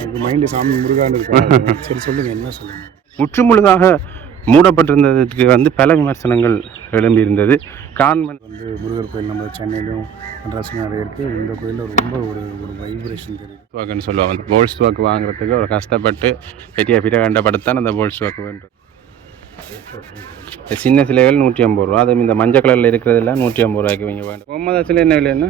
எனக்கு மைண்டு சாமி முருகான்னு இருக்கா? சரி சொல்லுங்க என்ன சொல்லுங்க? முற்றுமுழுதாக மூடப்பட்டிருந்ததுக்கு வந்து பல விமர்சனங்கள் எழும்பியிருந்தது. காரணம் வந்து முருகர் கோயில் நம்ம சென்னையிலும் மெட்ராஸ்லையும் நிறைய இருக்குது இந்த கோயிலில் ரொம்ப ஒரு ஒரு வைப்ரேஷன் தெரியுது. வாக்குன்னு சொல்லுவாங்க. அந்த போல்ஸ் வாக்கு வாங்குறதுக்கு ஒரு கஷ்டப்பட்டு பெரிய பெரிய கண்டப்படுத்தான் அந்த போல்ஸ் வாக்கு வேண்டும் சின்ன சிலைகள் நூற்றி ஐம்பது ரூபா. அதுவும் இந்த மஞ்சள் கலரில் இருக்கிறதுல நூற்றி ஐம்பது ரூபாய்க்கு வைங்க வேண்டும் கோமதா சிலை என்ன விலைன்னா?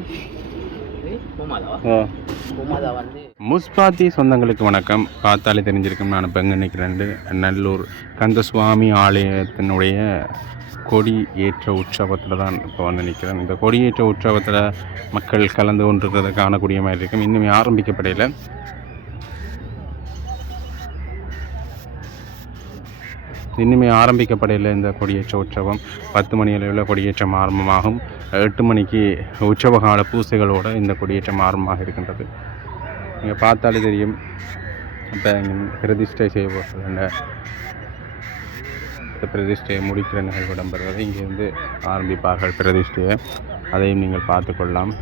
முஸ்பாத்தி சொந்தங்களுக்கு வணக்கம். பார்த்தாலே தெரிஞ்சிருக்கும். நான் இப்போ எங்கே நிற்கிறேன் நல்லூர் கந்தசுவாமி ஆலயத்தினுடைய கொடி ஏற்ற உற்சவத்தில் தான் இப்போ வந்து நிற்கிறேன் இந்த கொடியேற்ற உற்சவத்தில் மக்கள் கலந்து கொண்டிருக்கிறத காணக்கூடிய மாதிரி இருக்கும். இன்னுமே ஆரம்பிக்கப்படையில். இன்னுமே ஆரம்பிக்கப்படையில் இந்த கொடியேற்ற உற்சவம். பத்து மணி அளவில் கொடியேற்றம் ஆரம்பமாகும். எட்டு மணிக்கு உற்சவகால பூசைகளோடு இந்த கொடியேற்றம் ஆரம்பமாக இருக்கின்றது. நீங்கள் பார்த்தாலே தெரியும். இப்போ பிரதிஷ்டை செய்ய இந்த பிரதிஷ்டையை முடிக்கிற நிகழ்வு இடம்பெறுவதை இங்கேருந்து ஆரம்பிப்பார்கள் பிரதிஷ்டையை. அதையும் நீங்கள் பார்த்துக்கொள்ளலாம்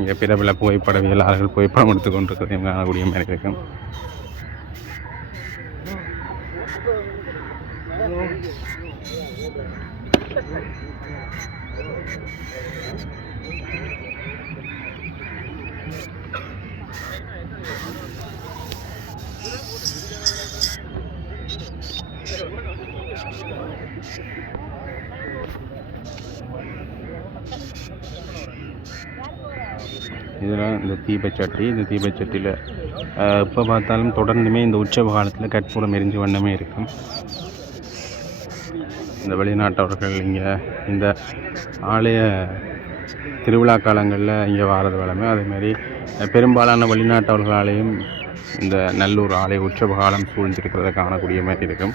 இங்கே பிரபல புகைப்படவியலாளர்கள் புகைப்படம் எடுத்துக்கொண்டிருக்கிறதையும் காணக்கூடிய மாதிரி இருக்கும். இதெல்லாம் இந்த தீபச்சட்டி இந்த தீபச்சட்டியில் எப்போ பார்த்தாலும் தொடர்ந்துமே இந்த உற்சவ காலத்தில் கற்பூரம் எரிஞ்சு வண்ணமே இருக்கும். இந்த வெளிநாட்டவர்கள் இங்கே இந்த ஆலய திருவிழா காலங்களில் இங்கே வாரது வளமை அதேமாரி பெரும்பாலான வெளிநாட்டவர்களாலேயும் இந்த நல்லூர் ஆலய உற்சவ காலம் சூழ்ந்திருக்கிறத காணக்கூடிய மாதிரி இருக்கும்.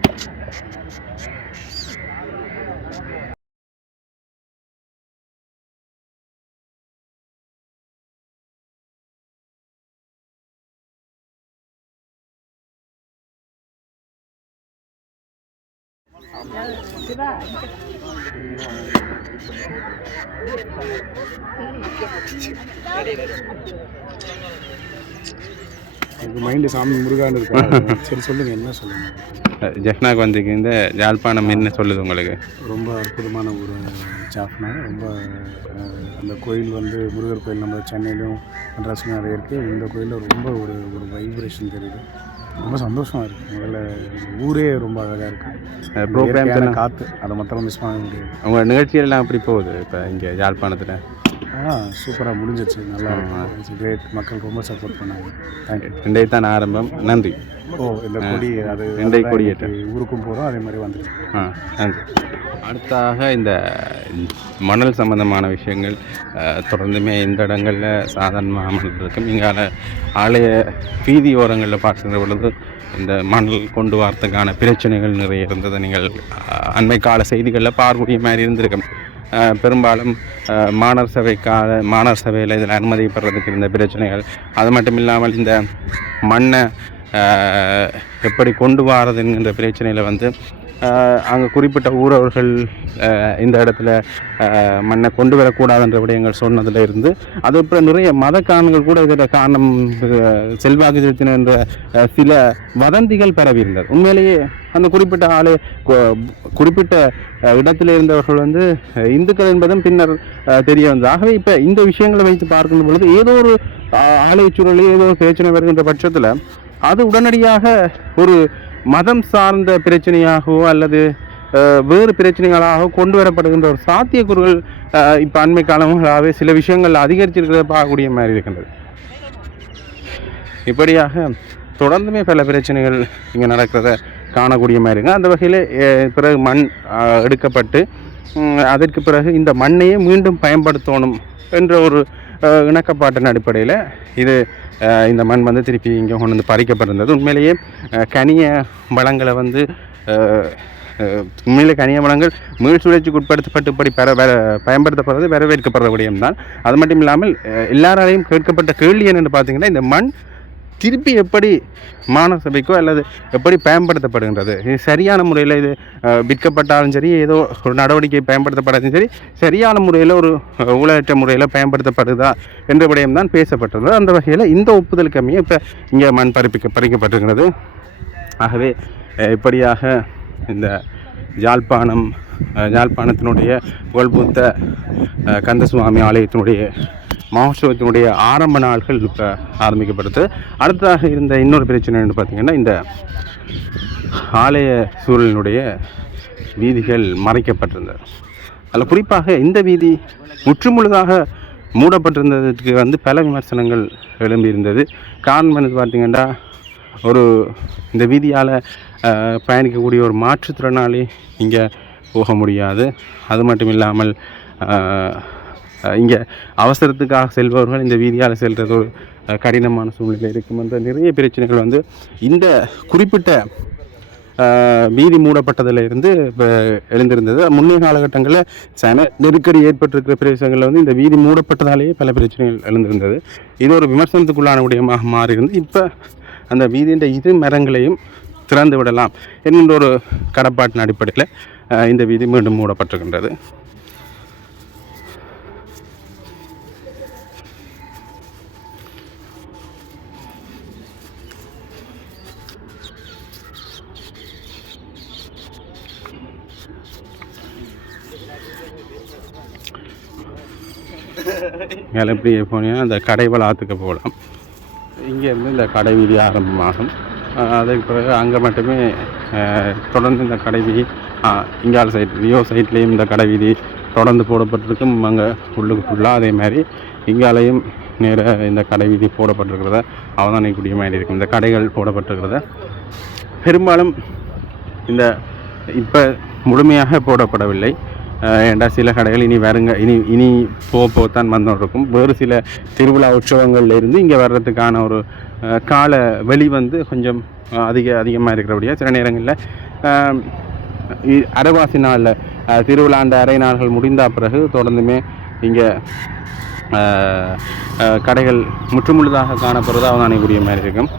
Yeah, மைண்டு சாமி முருகான்னு இருக்கா? சரி சொல்லுங்க என்ன சொல்லுங்க? ஜெஃப்னாக்கு வந்து இந்த யாழ்ப்பாணம் என்ன சொல்லுது உங்களுக்கு? ரொம்ப அற்புதமான ஒரு ஜாஃப்னா ரொம்ப அந்த கோயில் வந்து முருகர் கோயில் நம்ம சென்னையிலும் மெட்ராஸ்லையும் நிறைய இருக்குது இந்த கோயிலில் ரொம்ப ஒரு ஒரு வைப்ரேஷன் தெரியுது. ரொம்ப சந்தோஷமாக இருக்குது முதல்ல ஊரே ரொம்ப அழகாக இருக்குது எல்லாம் காற்று அதை மாத்திரம் மிஸ் பண்ண முடியாது. உங்கள் நிகழ்ச்சியெல்லாம் எப்படி போகுது இப்போ இங்கே யாழ்ப்பாணத்தில்? ஆ சூப்பராக முடிஞ்சிருச்சு. நல்லா இட்ஸ் கிரேட் மக்கள் ரொம்ப சப்போர்ட் பண்ணாங்க. தேங்க்யூ ரெண்டே தான் ஆரம்பம். நன்றி. ஓ இந்த கொடி அது ரெண்டை. இன்னைக்கு ஊருக்கும் போகிறோம் அதே மாதிரி வந்துருச்சு. ஆ நன்றி. அடுத்தாக இந்த மணல் சம்பந்தமான விஷயங்கள் தொடர்ந்துமே இந்த இடங்களில் சாதாரணமாக மணல் இருக்கும் இங்கால ஆலய வீதி ஓரங்களில் பார்க்கின்ற பொழுது இந்த மணல் கொண்டு வரத்துக்கான பிரச்சனைகள் நிறைய இருந்ததை. நீங்கள் அண்மை கால செய்திகளில் பார்க்கூடிய மாதிரி இருந்திருக்கும். பெரும்பாலும் மாணவர் சபை மாணவர் சபையில் இதில் அனுமதி பெறதுக்கு இருந்த பிரச்சனைகள் அது மட்டும் இல்லாமல் இந்த மண்ணை எப்படி கொண்டு வாரது என்கின்ற பிரச்சனையில் வந்து அங்கே குறிப்பிட்ட ஊரவர்கள் இந்த இடத்துல மண்ணை கொண்டு வரக்கூடாதுன்ற விடயங்கள் சொன்னதில் இருந்து அது அப்புறம் நிறைய மத காரணங்கள் கூட இதில் காரணம் செல்வாக்கு செலுத்தின சில வதந்திகள் பரவியிருந்தது. உண்மையிலேயே அந்த குறிப்பிட்ட ஆளு குறிப்பிட்ட இடத்துல இடத்தில் இருந்தவர்கள் வந்து இந்துக்கள் என்பதும் பின்னர் தெரிய வந்தது. ஆகவே இப்போ இந்த விஷயங்களை வைத்து பார்க்கும் பொழுது ஏதோ ஒரு ஆலய சூழலில் ஏதோ ஒரு பிரச்சனை வருகின்ற பட்சத்தில் அது உடனடியாக ஒரு மதம் சார்ந்த பிரச்சனையாகவோ அல்லது வேறு பிரச்சனைகளாக கொண்டு வரப்படுகின்ற ஒரு சாத்தியக்கூறுகள் இப்போ அண்மை காலங்களாகவே சில விஷயங்கள் அதிகரிச்சிருக்கிறத பார்க்கக்கூடிய மாதிரி இருக்கின்றது. இப்படியாக தொடர்ந்துமே பல பிரச்சனைகள் இங்கே நடக்கிறத காணக்கூடிய மாதிரி இருக்குது அந்த வகையில் பிறகு மண் எடுக்கப்பட்டு அதற்கு பிறகு இந்த மண்ணையே மீண்டும் பயன்படுத்தணும் என்ற ஒரு இணக்கப்பாட்டின் அடிப்படையில் இது இந்த மண் வந்து திருப்பி இங்கே கொண்டு வந்து பறிக்கப்பட்டிருந்தது. உண்மையிலேயே கனிய வளங்களை வந்து உண்மையிலே கனிய வளங்கள் மீள் சுழற்சிக்கு உட்படுத்தப்பட்டு இப்படி பெற வர பயன்படுத்தப்படுறது வரவேற்கப்படுற விடயம்தான். அது மட்டும் இல்லாமல் எல்லாராலையும் கேட்கப்பட்ட கேள்வி என்னென்னு பார்த்தீங்கன்னா இந்த மண் திருப்பி எப்படி மாநகர சபைக்கோ அல்லது எப்படி பயன்படுத்தப்படுகின்றது? இது சரியான முறையில் இது விற்கப்பட்டாலும் சரி ஏதோ ஒரு நடவடிக்கை பயன்படுத்தப்படாதும் சரி சரியான முறையில் ஒரு ஊழலற்ற முறையில் பயன்படுத்தப்படுதா என்ற விடயம் தான் பேசப்பட்டது அந்த வகையில் இந்த ஒப்புதல் கம்மியாக இப்போ இங்கே மண் பறிப்பிக்க பறிக்கப்பட்டிருக்கிறது. ஆகவே இப்படியாக இந்த யாழ்ப்பாணம் யாழ்ப்பாணத்தினுடைய புகழ்பூத்த கந்தசுவாமி ஆலயத்தினுடைய மகோத்சவத்தினுடைய ஆரம்ப நாள்கள் இப்போ ஆரம்பிக்கப்படுது. அடுத்ததாக இருந்த இன்னொரு பிரச்சனை என்னன்னு பார்த்தீங்கன்னா இந்த ஆலய சூழலினுடைய வீதிகள் மறைக்கப்பட்டிருந்தது. அதில் குறிப்பாக இந்த வீதி முற்றுமுழுதாக மூடப்பட்டிருந்ததுக்கு வந்து பல விமர்சனங்கள் எழும்பியிருந்தது காரணம் என்னது பார்த்திங்கன்னா ஒரு இந்த வீதியால் பயணிக்கக்கூடிய ஒரு மாற்றுத்திறனாளி இங்கே போக முடியாது. அது மட்டும் இல்லாமல் இங்கே அவசரத்துக்காக செல்பவர்கள் இந்த வீதியால் செல்கிறது ஒரு கடினமான சூழ்நிலை இருக்கும் என்ற நிறைய பிரச்சனைகள் வந்து இந்த குறிப்பிட்ட வீதி மூடப்பட்டதில் இருந்து இப்போ எழுந்திருந்தது. முன்னைய காலகட்டங்களில் சன நெருக்கடி ஏற்பட்டிருக்கிற பிரதேசங்களில் வந்து இந்த வீதி மூடப்பட்டதாலேயே பல பிரச்சனைகள் எழுந்திருந்தது. இது ஒரு விமர்சனத்துக்குள்ளான விடயமாக மாறியிருந்து இப்போ அந்த வீதியின் இரு மரங்களையும் திறந்து விடலாம் என்கின்ற ஒரு கடப்பாட்டின் அடிப்படையில் இந்த வீதி மீண்டும் மூடப்பட்டிருக்கின்றது. மேலே இப்படி போனீங்கன்னா அந்த கடை ஆற்றுக்கு போகலாம் இங்கேருந்து இந்த கடை வீதி ஆரம்பமாகும். அதுக்கு பிறகு அங்கே மட்டுமே தொடர்ந்து இந்த கடை வீதி இங்கால சைட் ரியோ சைட்லேயும் இந்த கடை வீதி தொடர்ந்து போடப்பட்டிருக்கும். அங்கே உள்ளுக்கு ஃபுல்லாக அதே மாதிரி இங்காலையும் நேராக இந்த கடை வீதி போடப்பட்டிருக்கிறத அவதானிக்கக்கூடிய மாதிரி இருக்கும் இந்த கடைகள் போடப்பட்டிருக்கிறத. பெரும்பாலும் இந்த இப்போ முழுமையாக போடப்படவில்லை. ஏண்டா சில கடைகள் இனி வருங்க இனி இனி போக போகத்தான் வந்துட்டு இருக்கும் வேறு சில திருவிழா உற்சவங்கள்ல இருந்து இங்கே வர்றதுக்கான ஒரு கால வெளி வந்து கொஞ்சம் அதிக அதிகமாக இருக்கிறபடியாக சில நேரங்களில் அரைவாசி நாளில் திருவிழாண்ட அரை நாள்கள் முடிந்த பிறகு தொடர்ந்துமே இங்கே கடைகள் முற்றுமுழுதாக காணப்படுறது அவதானிக்கூடிய மாதிரி இருக்கும்.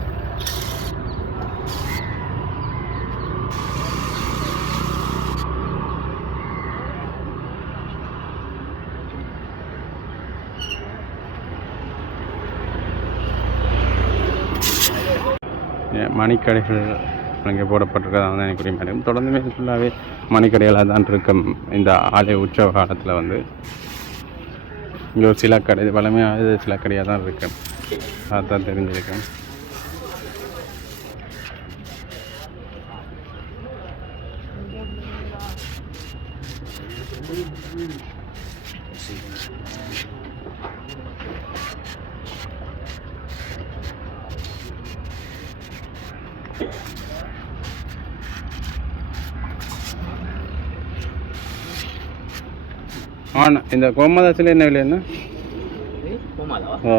மணிக்கடைகள் இங்கே போடப்பட்டிருக்கிறதா வந்து எனக்கு புரிய மாட்டேங்குது. தொடர்ந்துமே ஃபுல்லாகவே மணிக்கடைகளாக தான் இருக்கும் இந்த ஆலய உற்சவ காலத்தில் வந்து. இங்கே ஒரு சில கடை வளமையாக சில கடையாக தான் இருக்கும் அதான் தெரிஞ்சிருக்கேன் ஆன் இந்த கோமதாசில் என்ன விலை என்ன? ஓ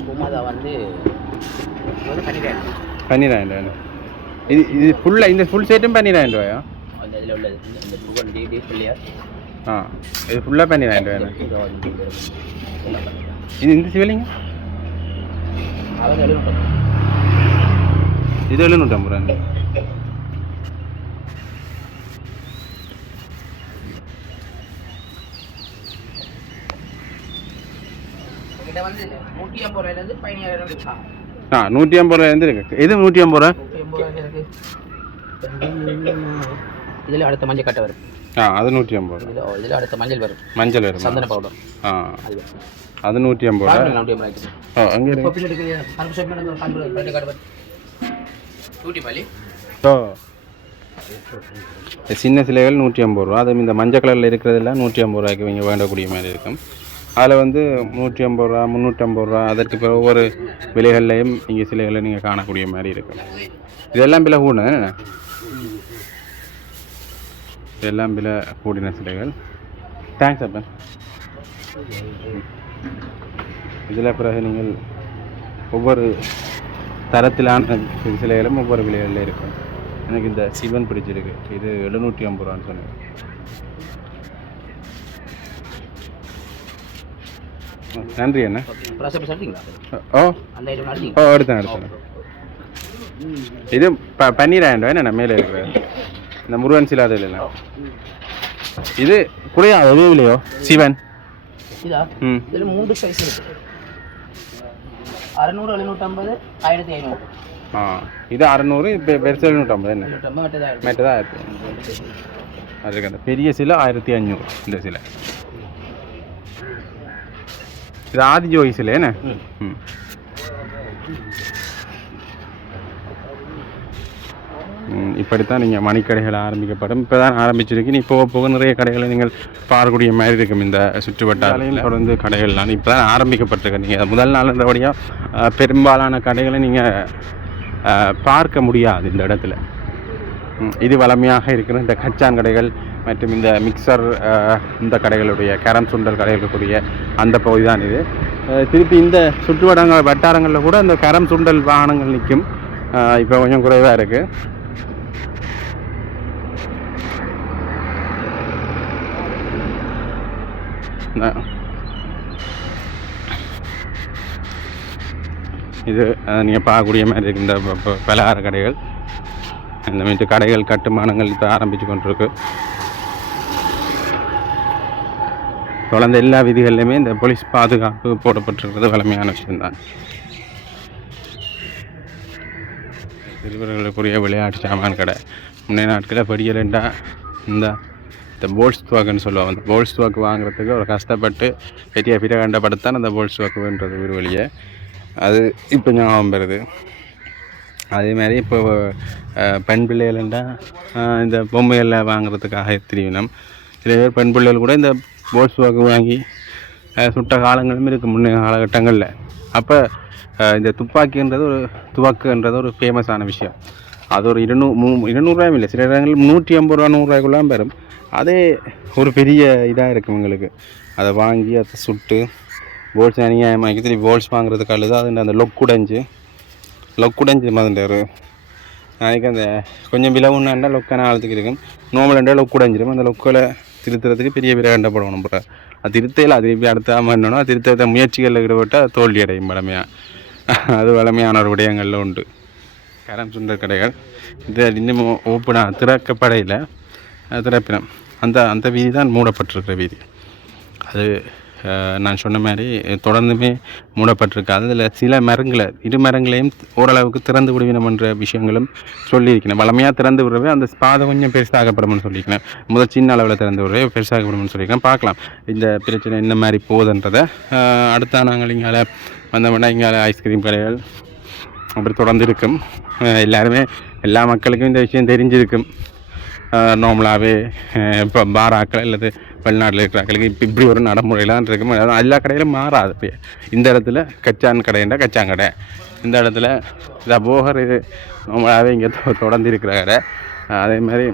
பூமாதா வந்து பன்னிரெண்டாயிரம் ரூபாய்? இது இது ஃபுல்லாக இந்த ஃபுல் செட்டும் பன்னிரெண்டாயிரம் ரூபாயா? ஆ. இது ஃபுல்லாக பன்னிரெண்டாயிரம் ரூபாய்? இது இந்த சிவலிங்க இது எழுநூற்றம்பது ரூபா வந்து நூற்றி ஐம்பது ரூபாயிலேருந்து இருக்காங்க ஆ நூற்றி ஐம்பது ரூபாயிலேருந்து இருக்கு. இது நூற்றி ஐம்பது ரூபா? இதில் அடுத்த மஞ்சள் கட்டை வரும். ஆ அது நூற்றி ஐம்பது ரூபா. இதில் அடுத்த மஞ்சள் வரும். மஞ்சள் வரும். சந்தன பவுடர் ஆ. அது அது நூற்றி ஐம்பது ரூபா. நூற்றி ஐம்பது ரூபாய்க்கு ஆ அங்கே ஸோ சின்ன சிலைகள் நூற்றி ஐம்பது ரூபா. அது இந்த மஞ்சள் கலரில் இருக்கிறதெல்லாம் நூற்றி ஐம்பது ரூபாய்க்கு இங்கே வேண்டக்கூடிய மாதிரி இருக்கும். அதில் வந்து நூற்றி ஐம்பது ரூபா முந்நூற்றம்பது ரூபா அதற்கு பிறகு ஒவ்வொரு விலைகள்லையும் இங்கே சிலைகளை நீங்கள் காணக்கூடிய மாதிரி இருக்கும். இதெல்லாம் விலை கூட இதெல்லாம் விலை கூடின சிலைகள். தேங்க்ஸ் அப்பன். இதில் பிறகு நீங்கள் ஒவ்வொரு தரத்திலான சிலைகளும் ஒவ்வொரு விலைகளில் இருக்கும். எனக்கு இந்த சிவன் பிடிச்சிருக்கு இது எழுநூற்றி ஐம்பது ரூபான்னு சொன்னேன். நன்றி அண்ணா. ஓ. ஓ எடுத்தேன் எடுத்தேன். இது ப பன்னீராயிரம் என்ன மேலே இருக்கிறது? இந்த முருகன் சிலாத இல்லைண்ணா இது குறையா எது இல்லையோ? சிவன். ம். இதில் மூன்று சைஸ் இருக்கு. அறநூறு எழுநூற்றம்பது ஆயிரத்தி ஐநூறு. ஆ இது அறநூறு இப்போ பெருசு எழுநூற்றம்பது என்ன? மற்றது? ஆயிரத்தி மேட்டதான் இருக்கு அந்த பெரிய சிலை ஆயிரத்தி அஞ்சூறு இந்த சிலை. சிலை என்ன? ம். ம், இப்படித்தான் நீங்கள் மணிக்கடைகள் ஆரம்பிக்கப்படும். இப்போ தான் ஆரம்பிச்சிருக்கு நீ போக நிறைய கடைகளை நீங்கள் பார்க்கக்கூடிய மாதிரி இருக்கும் இந்த சுற்றுவட்டாரையும் தொடர்ந்து கடைகள்லாம் இப்போ தான் ஆரம்பிக்கப்பட்டிருக்கு. நீங்கள் முதல் நாள்ன்றபடியாக பெரும்பாலான கடைகளை நீங்கள் பார்க்க முடியாது இந்த இடத்துல. இது வளமையாக இருக்கிற இந்த கச்சான் கடைகள் மற்றும் இந்த மிக்சர் இந்த கடைகளுடைய கேரம் சுண்டல் கடைகளுக்குரிய இருக்கக்கூடிய அந்த பகுதி தான் இது. திருப்பி இந்த சுற்றுவட்டங்கள் வட்டாரங்களில் கூட இந்த கரம் சுண்டல் வாகனங்கள் நிற்கும். இப்போ கொஞ்சம் குறைவாக இருக்குது இது நீங்கள் பார்க்கக்கூடிய மாதிரி இருக்கு. இந்த பலகார கடைகள். இந்த மாதிரி கடைகள் கட்டுமானங்கள் இப்போ ஆரம்பித்து கொண்டிருக்கு. தொடர்ந்து எல்லா விதிகள்லையுமே இந்த போலீஸ் பாதுகாப்பு போடப்பட்டிருக்கிறது வலிமையான விஷயம்தான். சிறுவர்களுக்குரிய விளையாட்டு சாமான் கடை. முன்னே நாட்களில் படியலண்டா இந்த இந்த போல்ஸ் துவாக்குன்னு சொல்லுவாங்க. அந்த போல்ஸ் துவாக்கு வாங்குறதுக்கு ஒரு கஷ்டப்பட்டு பெரிய பிற கண்டப்படுத்தான் அந்த போல்ஸ் துவாக்குன்றது ஒரு வழியை. அது இப்போ ஞாபகம் வருது. அதே மாதிரி இப்போ பெண் பிள்ளைகள்ண்டா இந்த பொம்மைகளில் வாங்குறதுக்காக திரிவினம். சில பேர் பெண் பிள்ளைகள் கூட இந்த போல்ஸ் வாக்கு வாங்கி சுட்ட காலங்களும் இருக்குது முன்னே காலகட்டங்களில். அப்போ இந்த துப்பாக்கின்றது ஒரு துவாக்குன்றது ஒரு ஃபேமஸான விஷயம். அது ஒரு இருநூ மூ இருநூறுவாயும் இல்லை சில இடங்களில் நூற்றி ஐம்பது ரூபா நூறுரூவாய்க்குள்ளாம் பெறும். அதே ஒரு பெரிய இதாக இருக்கும் எங்களுக்கு. அதை வாங்கி அதை சுட்டு போல்ஸ் அநியாயமாக்கி திரும்பி போல்ஸ் வாங்குறதுக்கு அழுது அது அந்த லொக் உடைஞ்சு லொக் உடைஞ்சு மாதிரி ஒரு நாளைக்கு அந்த கொஞ்சம் விலவுன்னாண்டா லொக்கான ஆழத்துக்கு இருக்கும். நோமலண்டா லொக் உடைஞ்சிடும் அந்த லொக்கில் திருத்துறதுக்கு பெரிய பெரிய கண்டப்படணும் போகிற அது திருத்தையில் அது திருப்பி அடுத்த என்னன்னா திருத்த முயற்சிகளில் ஈடுபட்டால் தோல்வி அடையும் வளமையாக அது வளமையான ஒரு விடயங்களில் உண்டு. கரம் சுண்டல் கடைகள். இது இன்னும் ஓப்பனாக திறக்கப்படையில் திறப்பினம். அந்த அந்த வீதி தான் மூடப்பட்டிருக்கிற வீதி. அது நான் சொன்ன மாதிரி தொடர்ந்துமே மூடப்பட்டிருக்காது. அதில் சில மரங்களை இரு மரங்களையும் ஓரளவுக்கு திறந்து விடுவினம் என்ற விஷயங்களும் சொல்லியிருக்கேன் வளமையாக திறந்து விடுறவே அந்த பாதை கொஞ்சம் பெருசாகப்படும்னு சொல்லியிருக்கேன் முதல் சின்ன அளவில் திறந்து விடுறவே பெருசாகப்படும்னு சொல்லியிருக்கேன் பார்க்கலாம். இந்த பிரச்சனை என்ன மாதிரி போகுதுன்றதை. அடுத்த நாங்கள் இங்கால வந்தோம்னா இங்கால ஐஸ்கிரீம் கடைகள் அப்படி தொடர்ந்து இருக்கும். எல்லாருமே எல்லா மக்களுக்கும் இந்த விஷயம் தெரிஞ்சிருக்கும். நார்மலாகவே இப்போ பாராக்கள் அல்லது வெளிநாட்டில் இருக்கிறாக்களுக்கு இப்போ இப்படி ஒரு நடைமுறையெல்லாம் இருக்கும் அதாவது எல்லா கடையிலும் மாறாது. இப்போ இந்த இடத்துல கச்சான் கடைன்றா கச்சான் கடை. இந்த இடத்துல இந்த போகர் இது நார்மலாகவே இங்கே தொடர்ந்து இருக்கிற கடை. அதே மாதிரி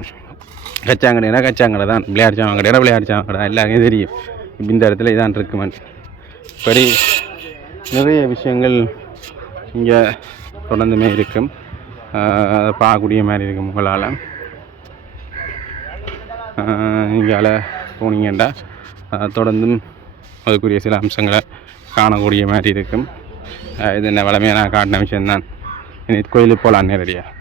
கச்சாங்கடைனா கச்சாங்கடை தான். விளையாட்டு சாமான் கடைனா விளையாட்டு சாமான் கடை எல்லாருக்கும் தெரியும். இப்போ இந்த இடத்துல இதான் இருக்குமன். இப்படி நிறைய விஷயங்கள் இங்கே தொடர்ந்துமே இருக்கும். அதை பார்க்கக்கூடிய மாதிரி இருக்கும் உங்களால். இங்கால போனீங்கன்னா தொடர்ந்தும் அதுக்குரிய சில அம்சங்களை காணக்கூடிய மாதிரி இருக்கும். இது என்ன வளமையாக நான் காட்டின விஷயம்தான். இனி கோயிலுக்கு போகலாம் நேரடியாக